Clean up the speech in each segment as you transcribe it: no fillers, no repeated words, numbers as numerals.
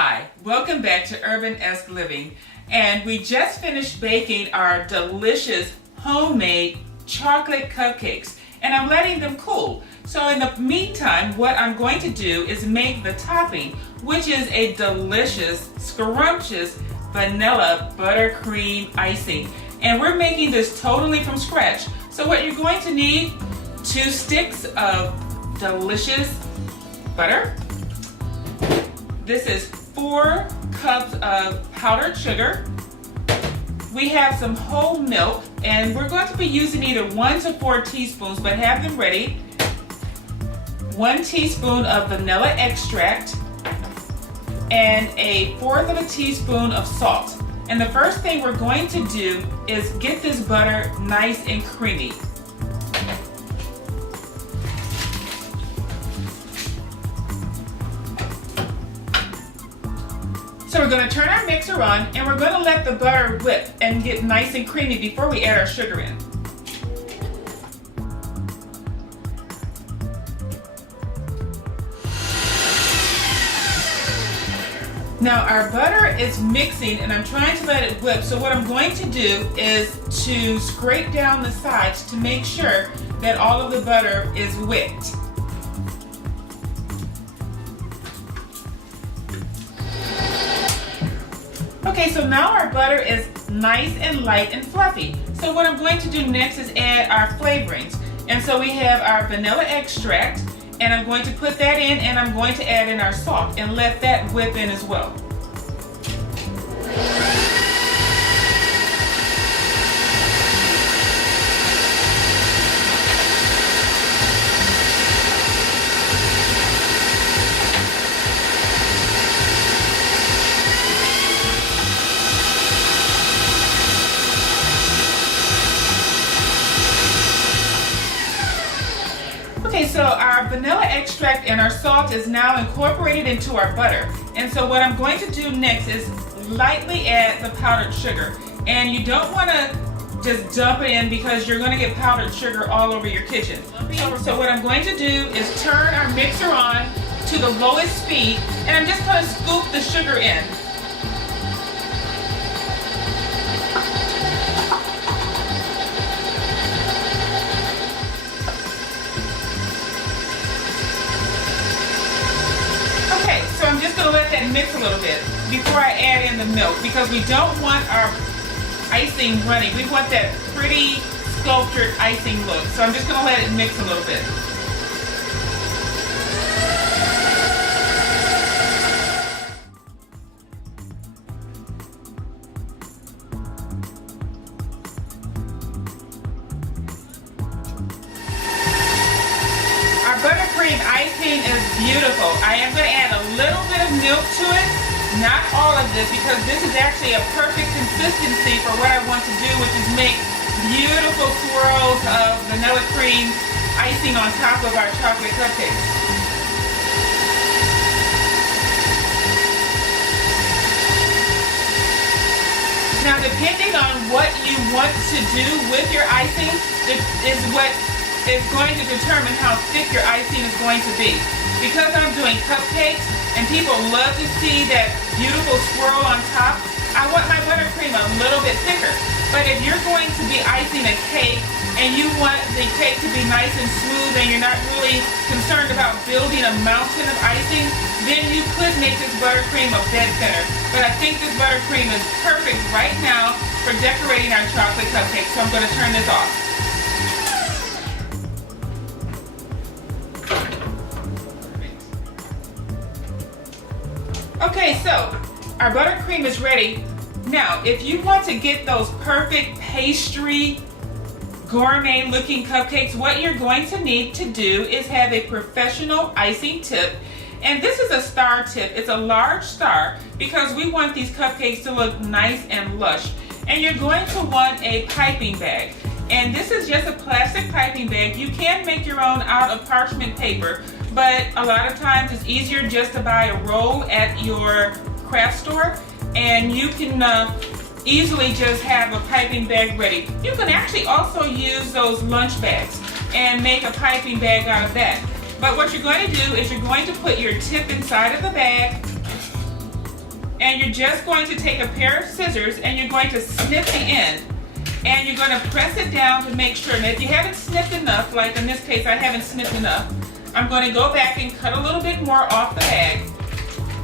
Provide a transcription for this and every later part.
Hi, welcome back to URBANesque Living, and we just finished baking our delicious homemade chocolate cupcakes, and I'm letting them cool. So in the meantime, what I'm going to do is make the topping, which is a delicious, scrumptious vanilla buttercream icing, and we're making this totally from scratch. So what you're going to need: 2 sticks of delicious butter. This is 4 cups of powdered sugar. We have some whole milk, and we're going to be using either 1 to 4 teaspoons, but have them ready. 1 teaspoon of vanilla extract and 1/4 teaspoon of salt. And the first thing we're going to do is get this butter nice and creamy. So we're going to turn our mixer on, and we're going to let the butter whip and get nice and creamy before we add our sugar in. Now our butter is mixing, and I'm trying to let it whip. So what I'm going to do is to scrape down the sides to make sure that all of the butter is whipped. Okay, so now our butter is nice and light and fluffy. So what I'm going to do next is add our flavorings. And so we have our vanilla extract, and I'm going to put that in, and I'm going to add in our salt and let that whip in as well. Okay, so our vanilla extract and our salt is now incorporated into our butter. And so what I'm going to do next is lightly add the powdered sugar. And you don't want to just dump it in, because you're going to get powdered sugar all over your kitchen. So what I'm going to do is turn our mixer on to the lowest speed, and I'm just going to scoop the sugar in. I'm just going to let that mix a little bit before I add in the milk, because we don't want our icing runny. We want that pretty sculptured icing look. So I'm just going to let it mix a little bit. Buttercream icing is beautiful. I am going to add a little bit of milk to it, not all of this, because this is actually a perfect consistency for what I want to do, which is make beautiful swirls of vanilla cream icing on top of our chocolate cupcakes. Now, depending on what you want to do with your icing is what is going to determine how thick your icing is going to be. Because I'm doing cupcakes and people love to see that beautiful swirl on top, I want my buttercream a little bit thicker. But if you're going to be icing a cake and you want the cake to be nice and smooth, and you're not really concerned about building a mountain of icing, then you could make this buttercream a bit thinner. But I think this buttercream is perfect right now for decorating our chocolate cupcakes. So I'm going to turn this off. Okay, so our buttercream is ready. Now, if you want to get those perfect pastry, gourmet looking cupcakes, what you're going to need to do is have a professional icing tip. And this is a star tip. It's a large star, because we want these cupcakes to look nice and lush. And you're going to want a piping bag. And this is just a plastic piping bag. You can make your own out of parchment paper, but a lot of times it's easier just to buy a roll at your craft store, and you can easily just have a piping bag ready. You can actually also use those lunch bags and make a piping bag out of that. But what you're going to do is you're going to put your tip inside of the bag, And you're just going to take a pair of scissors and you're going to snip the end. And you're going to press it down to make sure. Now if you haven't snipped enough, like in this case I haven't snipped enough, I'm going to go back and cut a little bit more off the bag.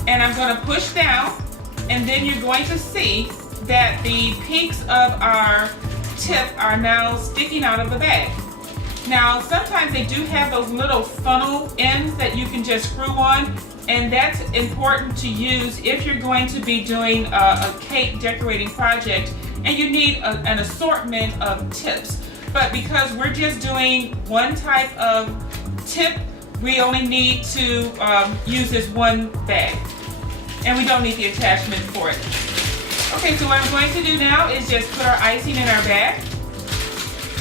And I'm going to push down, and then you're going to see that the peaks of our tip are now sticking out of the bag. Now sometimes they do have those little funnel ends that you can just screw on, and that's important to use if you're going to be doing a cake decorating project and you need an assortment of tips. But because we're just doing one type of tip, we only need to use this one bag, and we don't need the attachment for it. Okay, so what I'm going to do now is just put our icing in our bag,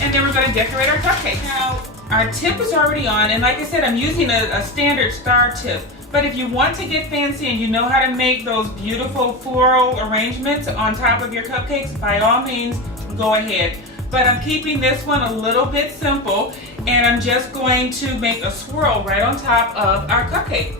and then we're going to decorate our cupcake. Now, our tip is already on, and like I said, I'm using a standard star tip. But if you want to get fancy and you know how to make those beautiful floral arrangements on top of your cupcakes, by all means, go ahead. But I'm keeping this one a little bit simple, and I'm just going to make a swirl right on top of our cupcake.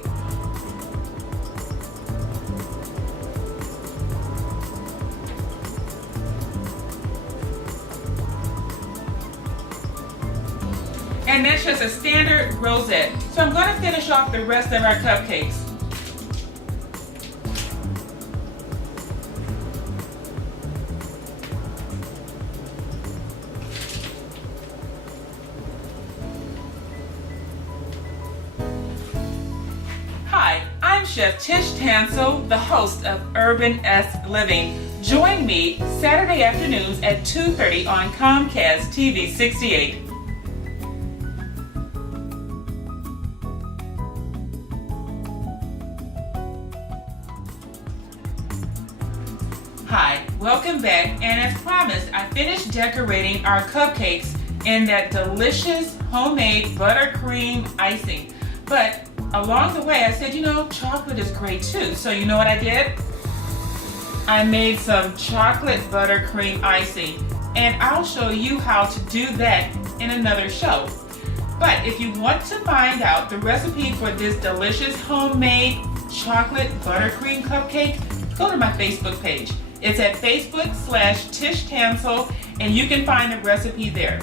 And that's just a standard rosette. So I'm going to finish off the rest of our cupcakes. Hi, I'm Chef Tish Tansil, the host of URBANesque Living. Join me Saturday afternoons at 2:30 on Comcast TV-68. Hi, welcome back, and as promised, I finished decorating our cupcakes in that delicious homemade buttercream icing. But along the way I said, you know, chocolate is great too. So you know what I did? I made some chocolate buttercream icing, and I'll show you how to do that in another show. But if you want to find out the recipe for this delicious homemade chocolate buttercream cupcake, go to my Facebook page. It's at Facebook/Tish Tansil, and you can find the recipe there.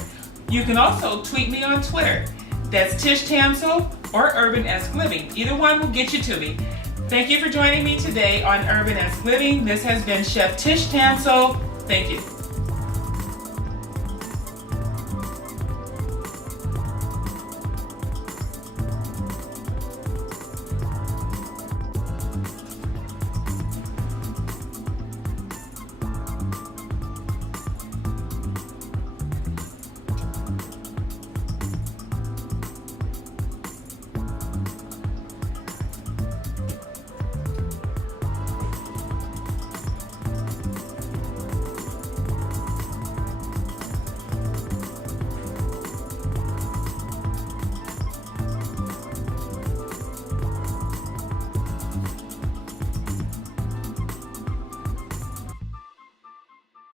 You can also tweet me on Twitter. That's Tish Tansil or URBANesque Living. Either one will get you to me. Thank you for joining me today on URBANesque Living. This has been Chef Tish Tansil. Thank you.